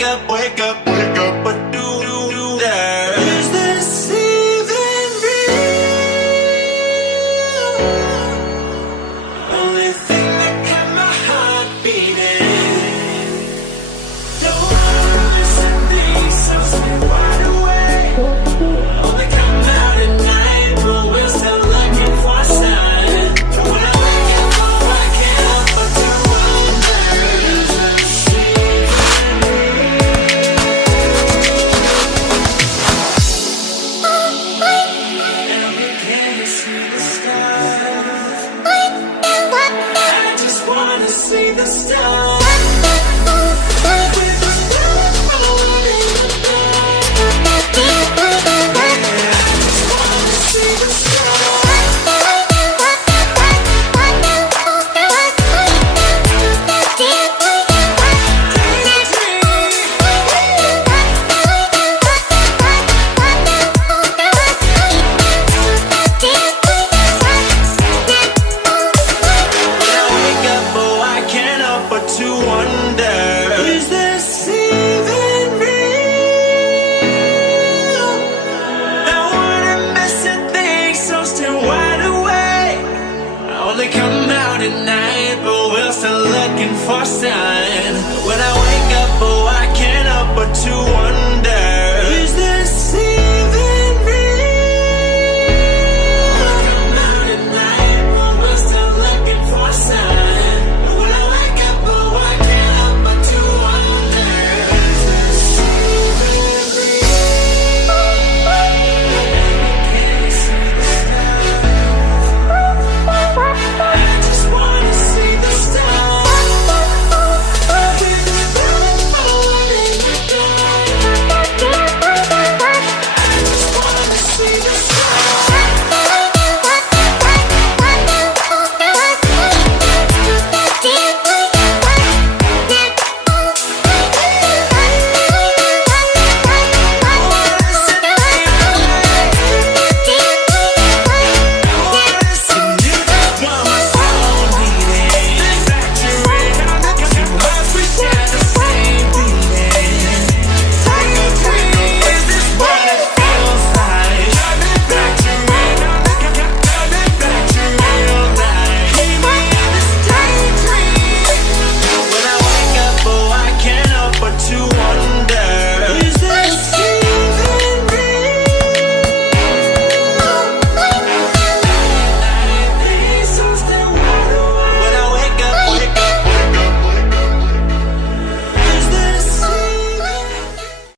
wake up, what do there? Is this even real? Only thing that kept my heart beating. Don't understand these, so stay wide awake. Only come out at night, but we're still looking for a sign. When I wake up, oh, I can't help but to wonder. Is this even and we can't see the stars. I just wanna see the stars. With the stars falling in the dark. Yeah, I just wanna see the stars. When I wake up, oh, I can't help but to wonder. Is this even real? I wouldn't miss a thing, so still wide awake. I only come out at night, but we're still looking for a sign. When I